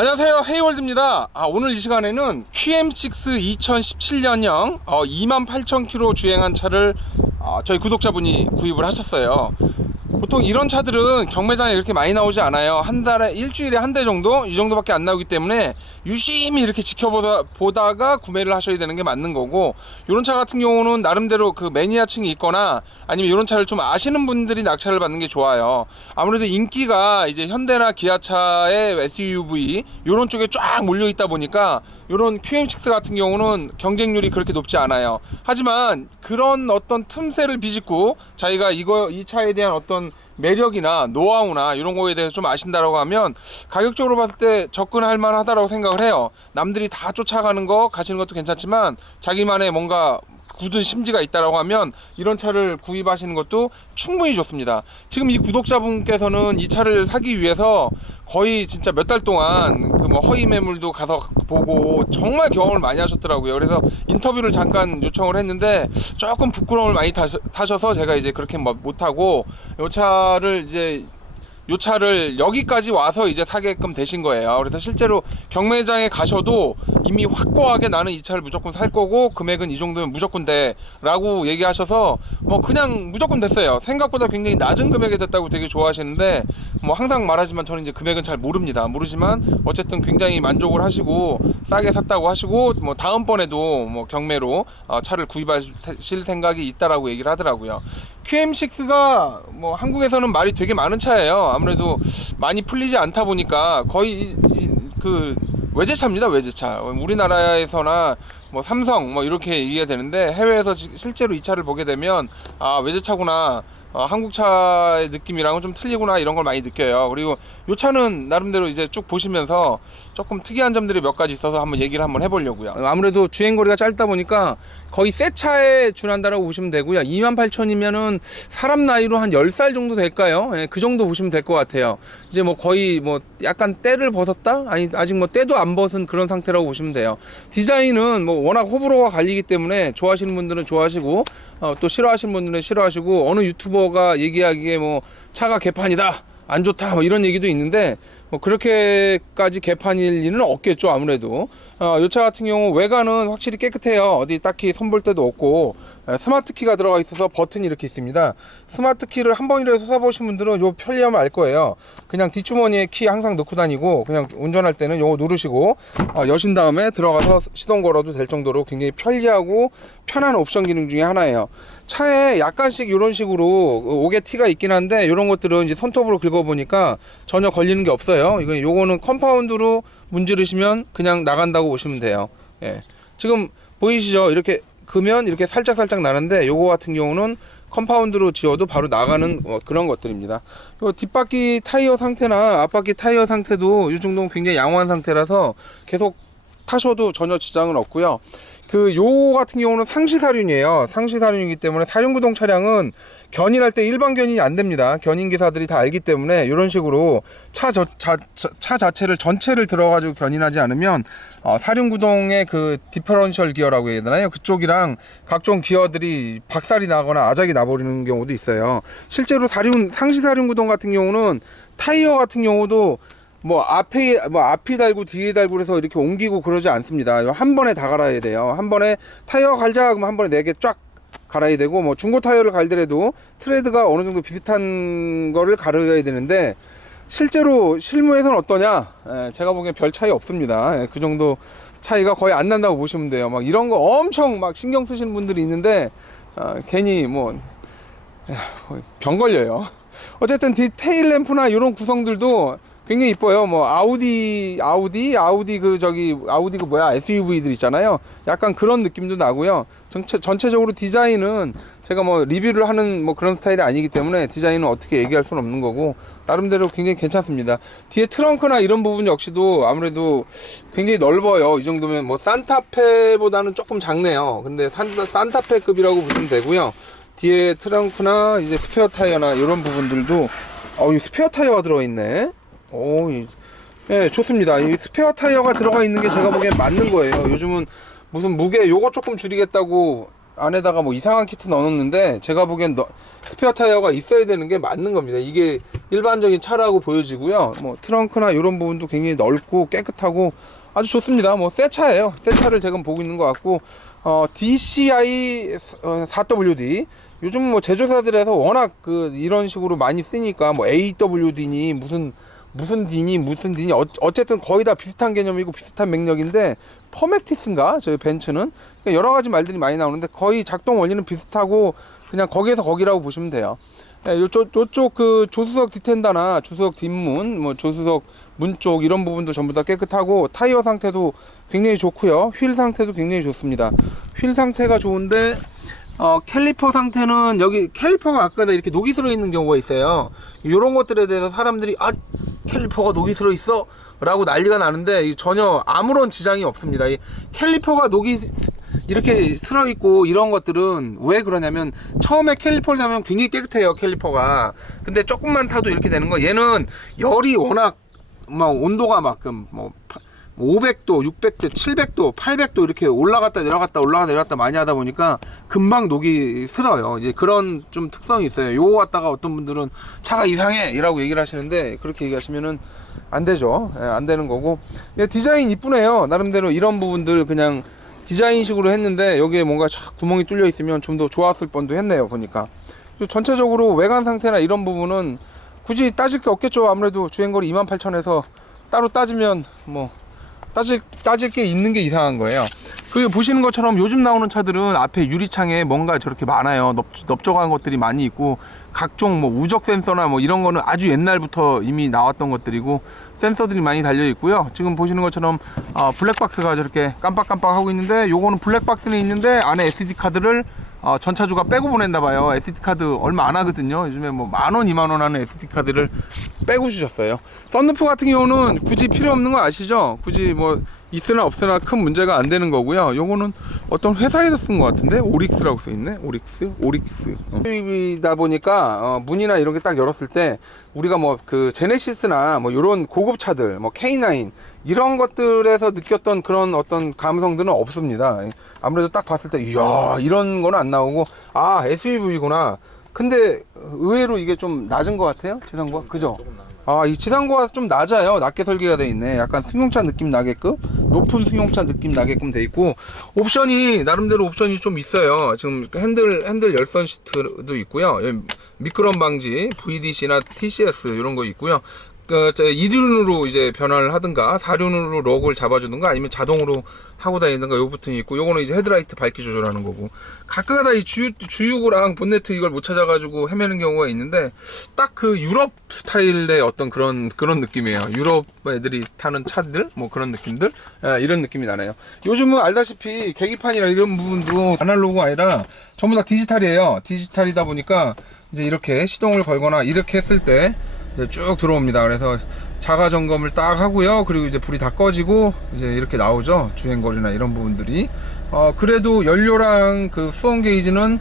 안녕하세요, 헤이월드입니다. 오늘 이 시간에는 QM6 2017년형 28,000km 주행한 차를 저희 구독자분이 구입을 하셨어요. 보통 이런 차들은 경매장에 이렇게 많이 나오지 않아요. 한 달에 일주일에 한 대 정도 이 정도밖에 안 나오기 때문에 유심히 이렇게 지켜보다가 구매를 하셔야 되는 게 맞는 거고, 이런 차 같은 경우는 나름대로 그 매니아층이 있거나 아니면 이런 차를 좀 아시는 분들이 낙찰을 받는 게 좋아요. 아무래도 인기가 이제 현대나 기아차의 SUV 이런 쪽에 쫙 몰려 있다 보니까 이런 QM6 같은 경우는 경쟁률이 그렇게 높지 않아요. 하지만 그런 어떤 틈새를 비집고 자기가 이 차에 대한 어떤 매력이나 노하우나 이런 거에 대해서 좀 아신다라고 하면 가격적으로 봤을 때 접근할 만하다라고 생각을 해요. 남들이 다 쫓아가는 거 가시는 것도 괜찮지만 자기만의 뭔가 굳은 심지가 있다라고 하면 이런 차를 구입하시는 것도 충분히 좋습니다. 지금 이 구독자분께서는 이 차를 사기 위해서 거의 진짜 몇 달 동안 그 뭐 허위 매물도 가서 보고 정말 경험을 많이 하셨더라고요. 그래서 인터뷰를 잠깐 요청을 했는데 조금 부끄러움을 많이 타셔서 제가 이제 그렇게 못하고 요 차를 여기까지 와서 이제 사게끔 되신 거예요. 그래서 실제로 경매장에 가셔도 이미 확고하게 나는 이 차를 무조건 살 거고 금액은 이 정도면 무조건 돼 라고 얘기하셔서 그냥 무조건 됐어요. 생각보다 굉장히 낮은 금액이 됐다고 되게 좋아하시는데 항상 말하지만 저는 이제 금액은 잘 모르지만 어쨌든 굉장히 만족을 하시고 싸게 샀다고 하시고 다음번에도 경매로 차를 구입하실 생각이 있다라고 얘기를 하더라고요. QM6가 한국에서는 말이 되게 많은 차예요. 아무래도 많이 풀리지 않다 보니까 거의 그 외제차입니다. 외제차. 우리나라에서나 삼성 이렇게 얘기가 되는데 해외에서 실제로 이 차를 보게 되면 외제차구나, 한국차의 느낌이랑은 좀 틀리구나 이런 걸 많이 느껴요. 그리고 이 차는 나름대로 이제 쭉 보시면서 조금 특이한 점들이 몇 가지 있어서 한번 얘기를 한번 해보려고요. 아무래도 주행거리가 짧다 보니까 거의 새 차에 준한다라고 보시면 되고요. 28,000이면은 사람 나이로 한 10살 정도 될까요? 그 정도 보시면 될 것 같아요. 이제 거의 약간 때를 벗었다? 아니, 아직 때도 안 벗은 그런 상태라고 보시면 돼요. 디자인은 워낙 호불호가 갈리기 때문에 좋아하시는 분들은 좋아하시고 또 싫어하시는 분들은 싫어하시고, 어느 유튜버가 얘기하기에 차가 개판이다, 안 좋다 이런 얘기도 있는데 그렇게까지 개판일 리는 없겠죠. 아무래도 이 차 같은 경우 외관은 확실히 깨끗해요. 어디 딱히 손볼 데도 없고 스마트 키가 들어가 있어서 버튼이 이렇게 있습니다. 스마트 키를 한 번이라도 쏴보신 분들은 요 편리함을 알 거예요. 그냥 뒷주머니에 키 항상 넣고 다니고 그냥 운전할 때는 요거 누르시고 여신 다음에 들어가서 시동 걸어도 될 정도로 굉장히 편리하고 편한 옵션 기능 중에 하나예요. 차에 약간씩 이런 식으로 옥의 티가 있긴 한데 이런 것들은 이제 손톱으로 긁어보니까 전혀 걸리는 게 없어요. 요거는 컴파운드로 문지르시면 그냥 나간다고 보시면 돼요. 예. 지금 보이시죠? 이렇게 그면 이렇게 살짝 나는데 요거 같은 경우는 컴파운드로 지어도 바로 나가는 그런 것들입니다. 요 뒷바퀴 타이어 상태나 앞바퀴 타이어 상태도 이 정도는 굉장히 양호한 상태라서 계속 타셔도 전혀 지장은 없고요. 요 같은 경우는 상시사륜이에요. 상시사륜이기 때문에 사륜구동 차량은 견인할 때 일반 견인이 안 됩니다. 견인기사들이 다 알기 때문에 이런 식으로 차 자체를 전체를 들어가지고 견인하지 않으면 사륜구동의 그 디퍼런셜 기어라고 해야 되나요? 그쪽이랑 각종 기어들이 박살이 나거나 아작이 나버리는 경우도 있어요. 실제로 상시사륜구동 같은 경우는 타이어 같은 경우도 앞이 달고 뒤에 달고 그래서 이렇게 옮기고 그러지 않습니다. 한 번에 다 갈아야 돼요. 한 번에 타이어 갈자 그러면 한 번에 4개 쫙 갈아야 되고, 중고 타이어를 갈더라도 트레드가 어느 정도 비슷한 거를 갈아야 되는데 실제로 실무에서는 어떠냐? 제가 보기엔 별 차이 없습니다. 그 정도 차이가 거의 안 난다고 보시면 돼요. 이런 거 엄청 신경 쓰시는 분들이 있는데 괜히 병 걸려요. 어쨌든 테일 램프나 이런 구성들도 굉장히 이뻐요. 아우디 SUV들 있잖아요. 약간 그런 느낌도 나고요. 전체적으로 디자인은 제가 리뷰를 하는 그런 스타일이 아니기 때문에 디자인은 어떻게 얘기할 수는 없는 거고, 나름대로 굉장히 괜찮습니다. 뒤에 트렁크나 이런 부분 역시도 아무래도 굉장히 넓어요. 이 정도면 산타페보다는 조금 작네요. 근데 산타페급이라고 보시면 되고요. 뒤에 트렁크나 이제 스페어 타이어나 이런 부분들도 이 스페어 타이어가 들어있네. 예, 좋습니다. 이 스페어 타이어가 들어가 있는 게 제가 보기엔 맞는 거예요. 요즘은 무슨 무게 요거 조금 줄이겠다고 안에다가 뭐 이상한 키트 넣어놓는데 제가 보기엔 스페어 타이어가 있어야 되는 게 맞는 겁니다. 이게 일반적인 차라고 보여지고요. 뭐 트렁크나 이런 부분도 굉장히 넓고 깨끗하고 아주 좋습니다. 뭐 새 차예요. 새 차를 지금 보고 있는 것 같고 DCI 4WD 요즘 뭐 제조사들에서 워낙 이런 식으로 많이 쓰니까 뭐 AWD니 무슨 D니 어쨌든 거의 다 비슷한 개념이고 비슷한 맥락인데 퍼맥티스인가 저희 벤츠는 그러니까 여러 가지 말들이 많이 나오는데 거의 작동 원리는 비슷하고 그냥 거기에서 거기라고 보시면 돼요. 요쪽 조수석 뒷텐다나 조수석 뒷문 뭐 조수석 문 쪽 이런 부분도 전부 다 깨끗하고 타이어 상태도 굉장히 좋고요. 휠 상태도 굉장히 좋습니다. 휠 상태가 좋은데 캘리퍼 상태는 여기 캘리퍼가 아까 이렇게 녹이 슬어 있는 경우가 있어요. 이런 것들에 대해서 사람들이 캘리퍼가 녹이 슬어 있어 라고 난리가 나는데 전혀 아무런 지장이 없습니다. 이 캘리퍼가 녹이 이렇게 슬어 있고 이런 것들은 왜 그러냐면 처음에 캘리퍼를 타면 굉장히 깨끗해요. 캘리퍼가. 근데 조금만 타도 이렇게 되는 거. 얘는 열이 워낙 막 온도가 막 500도, 600도, 700도, 800도 이렇게 올라갔다 내려갔다 많이 하다 보니까 금방 녹이 슬어요. 이제 그런 좀 특성이 있어요. 요거 갖다가 어떤 분들은 차가 이상해 이라고 얘기를 하시는데 그렇게 얘기하시면은 안 되죠. 안 되는 거고. 디자인 이쁘네요. 나름대로 이런 부분들 그냥 디자인식으로 했는데 여기에 뭔가 구멍이 뚫려 있으면 좀 더 좋았을 뻔도 했네요. 보니까 전체적으로 외관 상태나 이런 부분은 굳이 따질 게 없겠죠. 아무래도 주행거리 28,000에서 따로 따지면 뭐 따질 게 있는 게 이상한 거예요. 그 보시는 것처럼 요즘 나오는 차들은 앞에 유리창에 뭔가 저렇게 많아요. 넓적한 것들이 많이 있고 각종 뭐 우적 센서나 뭐 이런 거는 아주 옛날부터 이미 나왔던 것들이고 센서들이 많이 달려 있고요. 지금 보시는 것처럼 블랙박스가 저렇게 깜빡깜빡 하고 있는데 요거는 블랙박스는 있는데 안에 SD 카드를 전차주가 빼고 보냈나 봐요. SD 카드 얼마 안 하거든요. 요즘에 뭐 10,000원, 20,000원 하는 SD 카드를 빼고 주셨어요. 썬루프 같은 경우는 굳이 필요 없는 거 아시죠? 굳이 뭐 있으나 없으나 큰 문제가 안 되는 거고요. 요거는 어떤 회사에서 쓴 것 같은데 오릭스라고 써 있네. 오릭스. 이다 보니까 문이나 이런 게 딱 열었을 때 우리가 뭐 제네시스나 뭐 이런 고급 차들 뭐 K9 이런 것들에서 느꼈던 그런 어떤 감성들은 없습니다. 아무래도 딱 봤을 때 이야 이런 거는 안 나오고 SUV구나. 근데 의외로 이게 좀 낮은 것 같아요. 지상고가 그죠? 이 지상고가 좀 낮아요. 낮게 설계가 돼 있네. 약간 승용차 느낌 나게끔 높은 승용차 느낌 나게끔 돼 있고 옵션이 나름대로 옵션이 좀 있어요. 지금 핸들 열선 시트도 있고요. 미끄럼 방지 VDC나 TCS 이런 거 있고요. 2륜으로 이제 변화를 하든가 4륜으로 럭을 잡아주든가 아니면 자동으로 하고 다니든가 요 버튼이 있고 요거는 이제 헤드라이트 밝기 조절하는 거고 가끔가다 이 주유구랑 본네트 이걸 못 찾아가지고 헤매는 경우가 있는데 딱 유럽 스타일의 어떤 그런 느낌이에요. 유럽 애들이 타는 차들 뭐 그런 느낌들 이런 느낌이 나네요. 요즘은 알다시피 계기판이나 이런 부분도 아날로그가 아니라 전부 다 디지털이에요. 디지털이다 보니까 이제 이렇게 시동을 걸거나 이렇게 했을 때 쭉 들어옵니다. 그래서 자가 점검을 딱 하고요. 그리고 이제 불이 다 꺼지고 이제 이렇게 나오죠. 주행거리나 이런 부분들이. 그래도 연료랑 수온 게이지는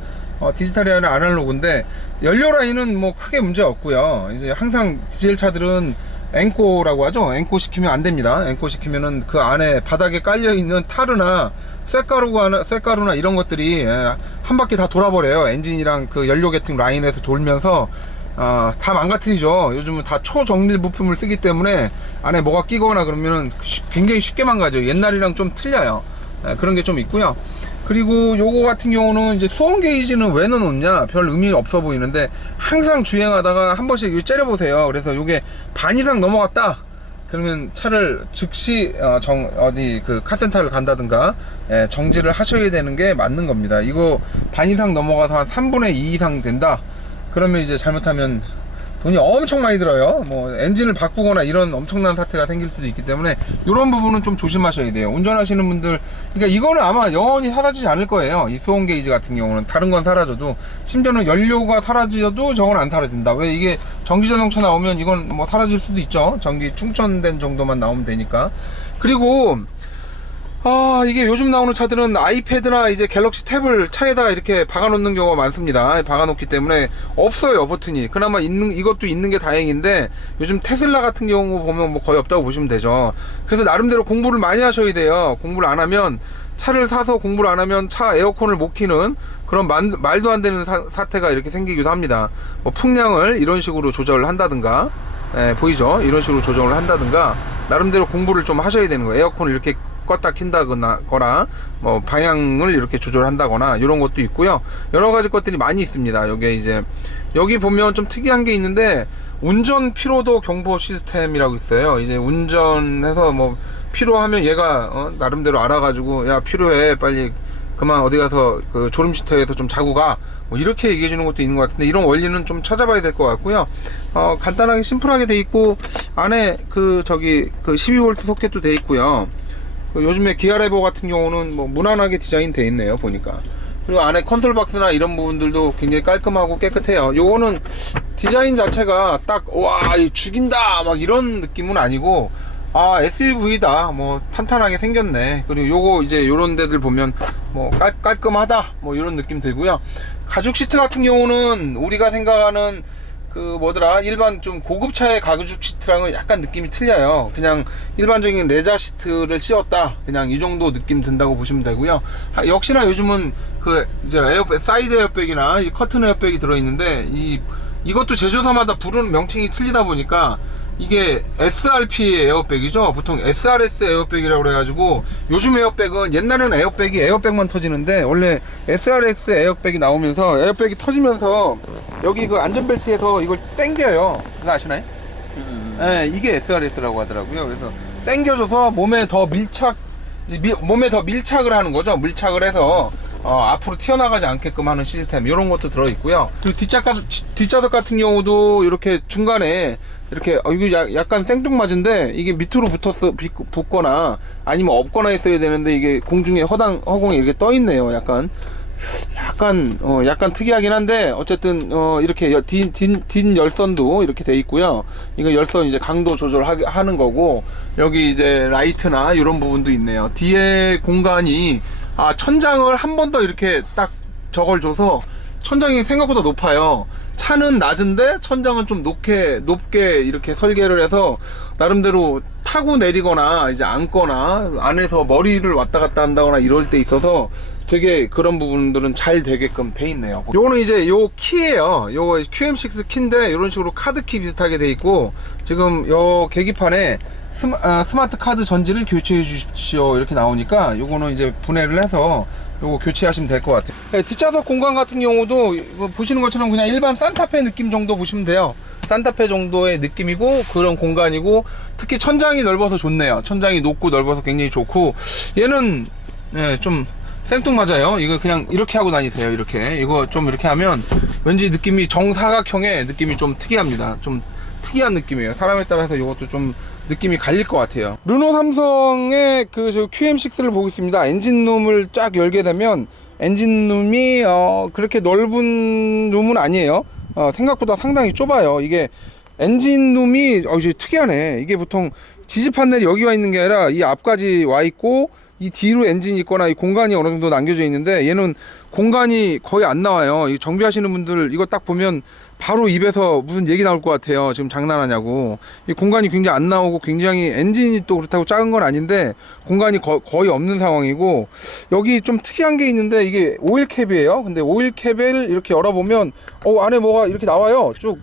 디지털이 아니라 아날로그인데 연료 라인은 뭐 크게 문제 없고요. 이제 항상 디젤 차들은 앵꼬라고 하죠. 앵꼬 시키면 안 됩니다. 앵꼬 시키면은 그 안에 바닥에 깔려 있는 타르나 쇳가루나 이런 것들이 한 바퀴 다 돌아버려요. 엔진이랑 연료 계팅 라인에서 돌면서 다 망가뜨리죠. 요즘은 다 초정밀 부품을 쓰기 때문에 안에 뭐가 끼거나 그러면 굉장히 쉽게 망가져요. 옛날이랑 좀 틀려요. 그런 게 좀 있고요. 그리고 요거 같은 경우는 이제 수온 게이지는 왜 넣어놓냐 별 의미 없어 보이는데 항상 주행하다가 한 번씩 째려보세요. 그래서 요게 반 이상 넘어갔다 그러면 차를 즉시 카센터를 간다든가 정지를 하셔야 되는 게 맞는 겁니다. 이거 반 이상 넘어가서 한 3분의 2 이상 된다 그러면 이제 잘못하면 돈이 엄청 많이 들어요. 뭐 엔진을 바꾸거나 이런 엄청난 사태가 생길 수도 있기 때문에 이런 부분은 좀 조심하셔야 돼요. 운전하시는 분들 그러니까 이거는 아마 영원히 사라지지 않을 거예요. 이 수온 게이지 같은 경우는 다른 건 사라져도 심지어는 연료가 사라져도 저건 안 사라진다. 왜 이게 전기 자동차 나오면 이건 뭐 사라질 수도 있죠. 전기 충전된 정도만 나오면 되니까. 그리고 이게 요즘 나오는 차들은 아이패드나 이제 갤럭시 탭을 차에다가 이렇게 박아놓는 경우가 많습니다. 박아놓기 때문에 없어요 버튼이. 그나마 이것도 있는 게 다행인데 요즘 테슬라 같은 경우 보면 뭐 거의 없다고 보시면 되죠. 그래서 나름대로 공부를 많이 하셔야 돼요. 공부를 안 하면 차를 사서 공부를 안 하면 차 에어컨을 못 키는 그런 말도 안 되는 사태가 이렇게 생기기도 합니다. 뭐 풍량을 이런 식으로 조절을 한다든가, 보이죠? 이런 식으로 조정을 한다든가, 나름대로 공부를 좀 하셔야 되는 거예요. 에어컨을 이렇게 껐다 킨다거나, 뭐 방향을 이렇게 조절한다거나 이런 것도 있고요. 여러 가지 것들이 많이 있습니다. 여기에 이제 여기 보면 좀 특이한 게 있는데, 운전 피로도 경보 시스템이라고 있어요. 이제 운전해서 뭐 피로하면 얘가 나름대로 알아가지고, 야 피로해, 빨리 그만 어디 가서 그 졸음 시터에서 좀 자고 가, 뭐 이렇게 얘기해 주는 것도 있는 것 같은데, 이런 원리는 좀 찾아봐야 될 것 같고요. 간단하게 심플하게 돼 있고, 안에 그 12V 소켓도 돼 있고요. 요즘에 기아 레버 같은 경우는 뭐 무난하게 디자인 돼 있네요, 보니까. 그리고 안에 컨트롤 박스나 이런 부분들도 굉장히 깔끔하고 깨끗해요. 요거는 디자인 자체가 딱 와 죽인다 막 이런 느낌은 아니고, SUV다 뭐 탄탄하게 생겼네. 그리고 요거 이제 요런 데들 보면 뭐 깔끔하다 뭐 이런 느낌 들고요. 가죽 시트 같은 경우는 우리가 생각하는 일반 좀 고급차의 가죽 시트랑은 약간 느낌이 틀려요. 그냥 일반적인 레자 시트를 씌웠다, 그냥 이 정도 느낌 든다고 보시면 되고요. 역시나 요즘은 이제 사이드 에어백이나 이 커튼 에어백이 들어있는데, 이것도 제조사마다 부르는 명칭이 틀리다 보니까 이게 SRP 에어백이죠. 보통 SRS 에어백이라고 그래가지고, 요즘 에어백은 옛날에는 에어백만 터지는데, 원래 SRS 에어백이 나오면서 에어백이 터지면서 여기 그 안전벨트에서 이걸 당겨요. 그거 아시나요? 네, 이게 SRS라고 하더라고요. 그래서 당겨줘서 몸에 더 밀착을 하는 거죠. 밀착을 해서 앞으로 튀어나가지 않게끔 하는 시스템, 이런 것도 들어있고요. 그리고 뒷좌석 같은 경우도 이렇게 중간에 이렇게 이거 약간 생뚱맞은데, 이게 밑으로 붙거나 아니면 없거나 했어야 되는데, 이게 공중에 허공에 이렇게 떠 있네요. 약간 특이하긴 한데, 어쨌든 이렇게 뒷 열선도 이렇게 돼 있고요. 이거 열선 이제 강도 조절하는 거고, 여기 이제 라이트나 이런 부분도 있네요. 뒤에 공간이 천장을 한 번 더 이렇게 딱 저걸 줘서, 천장이 생각보다 높아요. 차는 낮은데 천장은 좀 높게 이렇게 설계를 해서, 나름대로 타고 내리거나 이제 앉거나 안에서 머리를 왔다 갔다 한다거나 이럴 때 있어서 되게 그런 부분들은 잘 되게끔 돼 있네요. 요거는 이제 요 키예요. 요거 QM6 키인데, 이런 식으로 카드 키 비슷하게 돼 있고, 지금 요 계기판에 스마트 카드 전지를 교체해 주십시오 이렇게 나오니까, 요거는 이제 분해를 해서 요거 교체하시면 될 것 같아요. 네, 뒷좌석 공간 같은 경우도 보시는 것처럼 그냥 일반 산타페 느낌 정도 보시면 돼요. 산타페 정도의 느낌이고, 그런 공간이고, 특히 천장이 넓어서 좋네요. 천장이 높고 넓어서 굉장히 좋고, 얘는 좀 생뚱맞아요. 이거 그냥 이렇게 하고 다니세요. 이렇게 이거 좀 이렇게 하면 왠지 느낌이 정사각형의 느낌이 좀 특이합니다. 좀 특이한 느낌이에요. 사람에 따라서 이것도 좀 느낌이 갈릴 것 같아요. 르노 삼성의 QM6를 보고 있습니다. 엔진룸을 쫙 열게 되면, 엔진룸이 그렇게 넓은 룸은 아니에요. 생각보다 상당히 좁아요. 이게 엔진룸이 이제 특이하네. 이게 보통 지지 판넬이 여기 와 있는 게 아니라 이 앞까지 와 있고, 이 뒤로 엔진이 있거나 이 공간이 어느 정도 남겨져 있는데, 얘는 공간이 거의 안 나와요. 이 정비하시는 분들 이거 딱 보면 바로 입에서 무슨 얘기 나올 것 같아요. 지금 장난하냐고. 이 공간이 굉장히 안 나오고, 굉장히 엔진이 또 그렇다고 작은 건 아닌데 공간이 거의 없는 상황이고, 여기 좀 특이한 게 있는데, 이게 오일캡이에요. 근데 오일캡을 이렇게 열어보면 안에 뭐가 이렇게 나와요. 쭉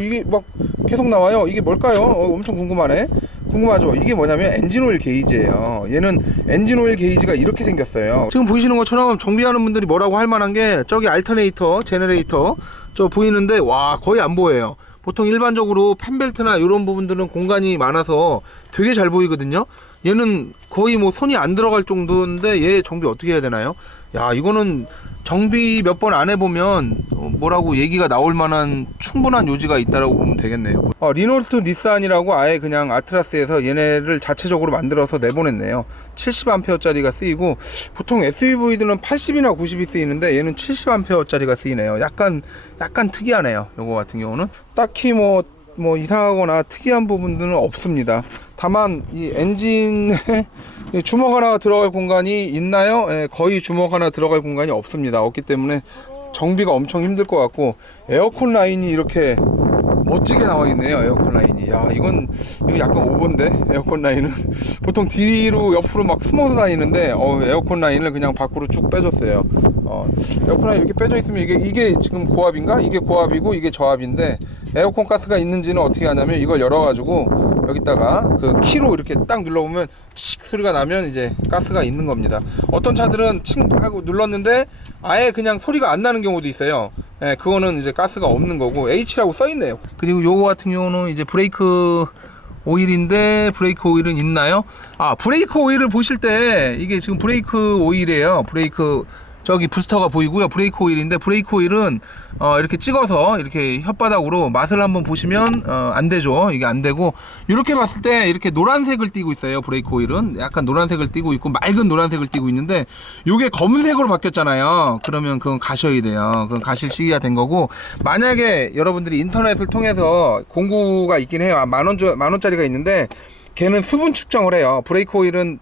이게 막 계속 나와요. 이게 뭘까요? 엄청 궁금하죠? 이게 뭐냐면 엔진오일 게이지예요. 얘는 엔진오일 게이지가 이렇게 생겼어요. 지금 보이시는 것처럼 정비하는 분들이 뭐라고 할 만한 게, 저기 알터네이터, 제너레이터 저 보이는데, 와 거의 안 보여요. 보통 일반적으로 펜벨트나 이런 부분들은 공간이 많아서 되게 잘 보이거든요. 얘는 거의 뭐 손이 안 들어갈 정도인데, 얘 정비 어떻게 해야 되나요? 야, 이거는 정비 몇 번 안 해보면 뭐라고 얘기가 나올 만한 충분한 요지가 있다라고 보면 되겠네요. 리노르트 니산이라고 아예 그냥 아트라스에서 얘네를 자체적으로 만들어서 내보냈네요. 70A짜리가 쓰이고, 보통 SUV들은 80이나 90이 쓰이는데 얘는 70A짜리가 쓰이네요. 약간 특이하네요. 요거 같은 경우는 딱히 뭐 이상하거나 특이한 부분들은 없습니다. 다만 이 엔진에 주먹 하나 들어갈 공간이 있나요? 거의 주먹 하나 들어갈 공간이 없습니다. 없기 때문에 정비가 엄청 힘들 것 같고, 에어컨 라인이 이렇게 멋지게 나와 있네요. 에어컨 라인이. 야, 이거 약간 오버인데, 에어컨 라인은. 보통 뒤로 옆으로 막 숨어서 다니는데 에어컨 라인을 그냥 밖으로 쭉 빼줬어요. 에어컨 라인 이렇게 빼져 있으면 이게 지금 고압인가? 이게 고압이고 이게 저압인데, 에어컨 가스가 있는지는 어떻게 하냐면 이걸 열어가지고 여기다가 그 키로 이렇게 딱 눌러보면 칙 소리가 나면 이제 가스가 있는 겁니다. 어떤 차들은 칭 하고 눌렀는데 아예 그냥 소리가 안 나는 경우도 있어요. 예, 그거는 이제 가스가 없는 거고 H라고 써 있네요. 그리고 요거 같은 경우는 이제 브레이크 오일인데 브레이크 오일은 있나요? 아, 브레이크 오일을 보실 때 이게 지금 브레이크 오일이에요. 브레이크 저기 부스터가 보이고요. 브레이크 오일인데 브레이크 오일은 이렇게 찍어서 이렇게 혓바닥으로 맛을 한번 보시면 안 되죠. 이게 안 되고, 이렇게 봤을 때 이렇게 노란색을 띠고 있어요. 브레이크 오일은 약간 노란색을 띠고 있고 맑은 노란색을 띠고 있는데, 요게 검은색으로 바뀌었잖아요. 그러면 그건 가셔야 돼요. 그건 가실 시기가 된 거고, 만약에 여러분들이 인터넷을 통해서 공구가 있긴 해요. 만 원짜리가 있는데 걔는 수분 측정을 해요. 브레이크 오일은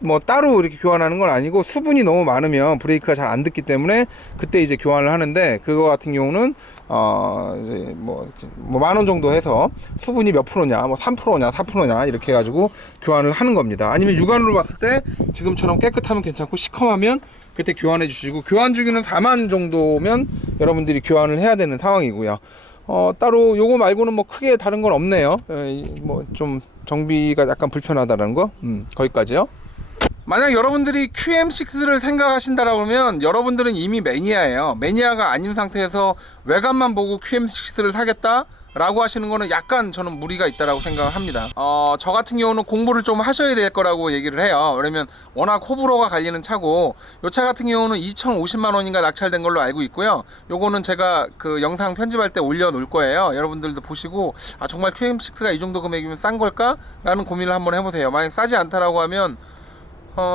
뭐 따로 이렇게 교환하는 건 아니고, 수분이 너무 많으면 브레이크가 잘 안 듣기 때문에 그때 이제 교환을 하는데, 그거 같은 경우는 이제 뭐 10,000원 정도 해서 수분이 몇 프로냐, 뭐 3%냐 4%냐 이렇게 해가지고 교환을 하는 겁니다. 아니면 육안으로 봤을 때 지금처럼 깨끗하면 괜찮고 시커하면 그때 교환해 주시고, 교환 주기는 4만 정도면 여러분들이 교환을 해야 되는 상황이고요. 따로 요거 말고는 뭐 크게 다른 건 없네요. 뭐 좀 정비가 약간 불편하다는 거, 거기까지요. 만약 여러분들이 QM6를 생각하신다라고 하면 여러분들은 이미 매니아예요. 매니아가 아닌 상태에서 외관만 보고 QM6를 사겠다 라고 하시는 거는 약간 저는 무리가 있다라고 생각을 합니다. 저 같은 경우는 공부를 좀 하셔야 될 거라고 얘기를 해요. 왜냐면 워낙 호불호가 갈리는 차고, 요 차 같은 경우는 2,050만 원인가 낙찰된 걸로 알고 있고요. 요거는 제가 그 영상 편집할 때 올려 놓을 거예요. 여러분들도 보시고, 아 정말 QM6가 이 정도 금액이면 싼 걸까? 라는 고민을 한번 해보세요. 만약 싸지 않다라고 하면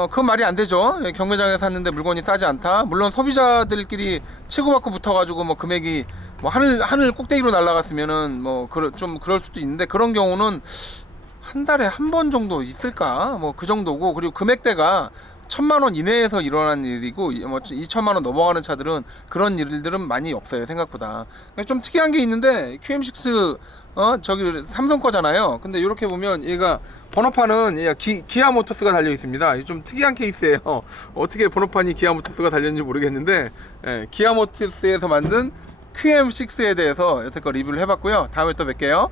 그건 말이 안 되죠. 경매장에 샀는데 물건이 싸지 않다. 물론 소비자들끼리 치고받고 붙어가지고 뭐 금액이 뭐 하늘 꼭대기로 날아갔으면은 뭐 좀 그럴 수도 있는데, 그런 경우는 한 달에 한 번 정도 있을까? 뭐 그 정도고, 그리고 금액대가 1,000만 원 이내에서 일어난 일이고, 뭐 2,000만 원 넘어가는 차들은 그런 일들은 많이 없어요, 생각보다. 좀 특이한 게 있는데, QM6 저기 삼성 거잖아요. 근데 이렇게 보면 얘가 번호판은 얘가 기아 모터스가 달려 있습니다. 좀 특이한 케이스예요. 어떻게 번호판이 기아 모터스가 달렸는지 모르겠는데, 기아 모터스에서 만든 QM6에 대해서 여태껏 리뷰를 해봤고요. 다음에 또 뵐게요.